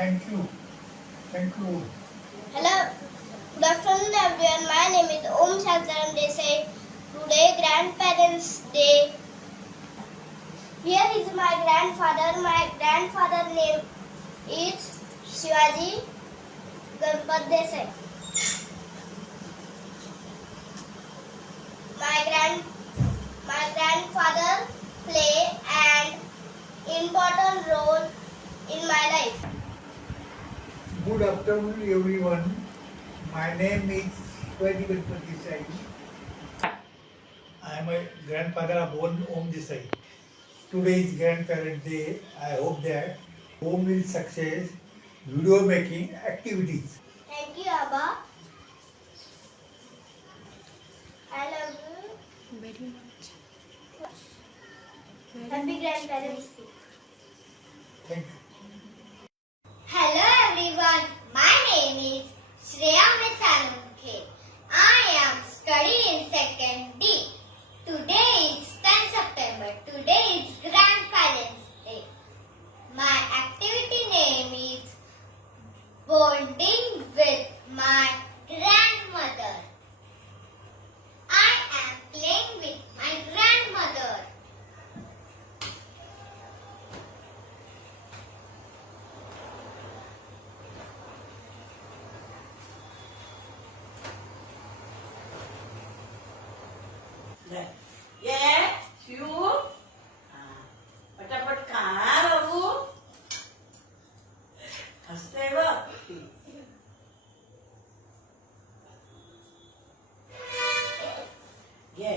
Thank you. Thank you. Hello, good afternoon everyone. My name is Om Shantaram Desai. Today Grandparents Day. Here is my grandfather. My grandfather name is Shivaji Ganpat Desai. My grandfather play an important role in my life. Good afternoon, everyone. My name is Shivaji Ganpat Desai. I am a grandfather of Om Desai. Today is Grandparent Day. I hope that Om will success video making activities. Thank you, Abba. I love you very much. Happy Grandparents Day. Thank you. Hello everyone. My name is Shreya Mesalunke. I am studying in 2nd D. Today is 10 September. Today is Grandparents Day. My activity name is bonding with my grandmother. I am playing with my grandmother. ये शिव पटापट खा बाबू हसते बघ ये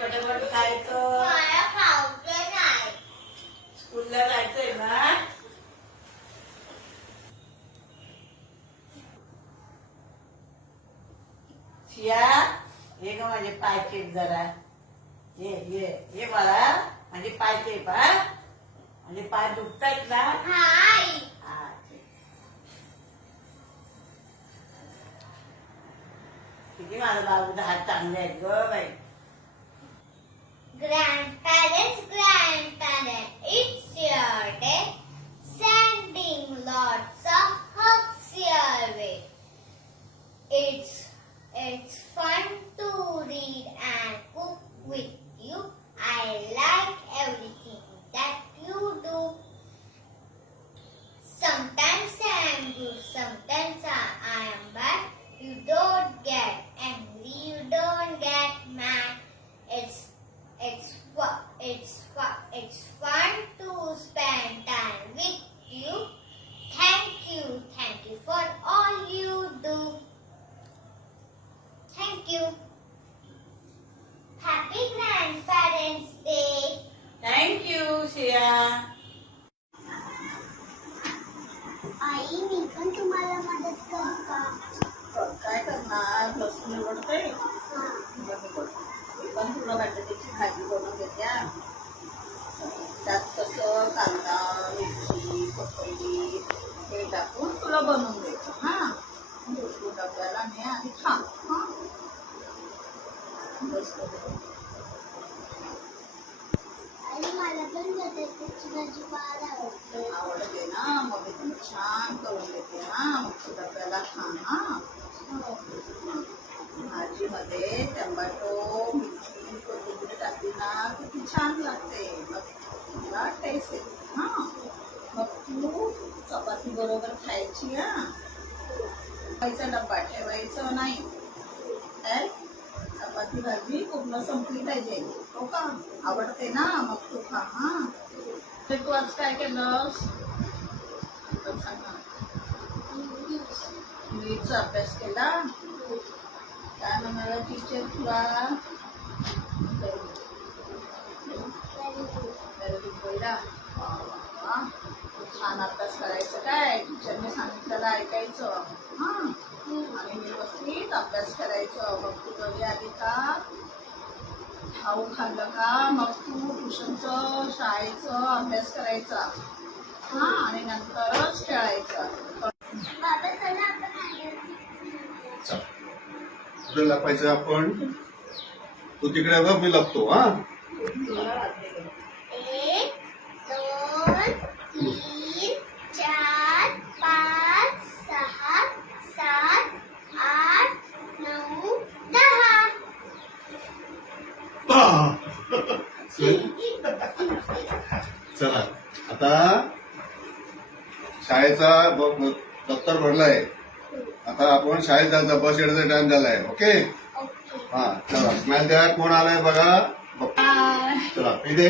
पटापट खायचं मला खाऊचं नाही. स्कूलला जायचंय ना शिया ये ग माझे पाय चेक जरा ये बाळा माझे पाय चेक हा माझे पाय दुखतायत ना हाय. हा, चेक. किती माझा बाबूचा हात चांगले आहेत ग बाई Grandparents, it's your day. Sending lots of hugs your way. It's fun to read and cook with you. I like everything that you do. Sometimes I am good, sometimes I am bad. You don't get angry, you don't get mad. It's fun to spend time with you. Thank you for all you do. Thank you. Happy Grandparents Day. Thank you Shiya आई मी पण तुम्हाला मदत करू का? काय करणार लसूण निवडते पण तुला बटाट्याची भाजी बनवून देत्या त्यात कसं कांदा मिरची कोथिंबीर हे टाकून तुला बनवून द्यायचं हा डब्याला मी आधी खा हा बस आई मला पण बटाट्याची भाजी फार आवडते. आवडते ना मग मी तुला छान करून देते हा मग तू डब्याला खा हा भाजीमध्ये टोमॅटो मिरची कोथिंबीर टाकली ना किती छान लागते मग तुला टेस्ट येते हा मग तू चपाती बरोबर खायची हा खायचा डब्बा ठेवायचं नाही काय चपाती भाजी पूर्ण संपली पाहिजे हो का आवडते ना मग तू खा हा तर तू आज काय केलंस सांग ना इंग्लिशचा अभ्यास केला काय म्हणाला टीचर तुला बोलला छान अभ्यास करायचं काय टीचरने सांगितलेलं ऐकायचं हा आणि व्यवस्थित अभ्यास करायचं मग तू घरी आली का खाऊ खाल्लं का मग तू ट्युशनचं शाळेचं अभ्यास करायचा हा आणि नंतरच खेळायचं बाबा चला आपण कुठे लपायचं आपण तू तिकडे बघ मी लपतो हा 1 2 3 4 चला आता शाळेचा दप्तर भरलाय. आता आपण शाळेत जायचा, बस येण्याचा टाइम झालाय. ओके ओके हा चला स्माइल द्या. कोण आलाय बघा. चला इथे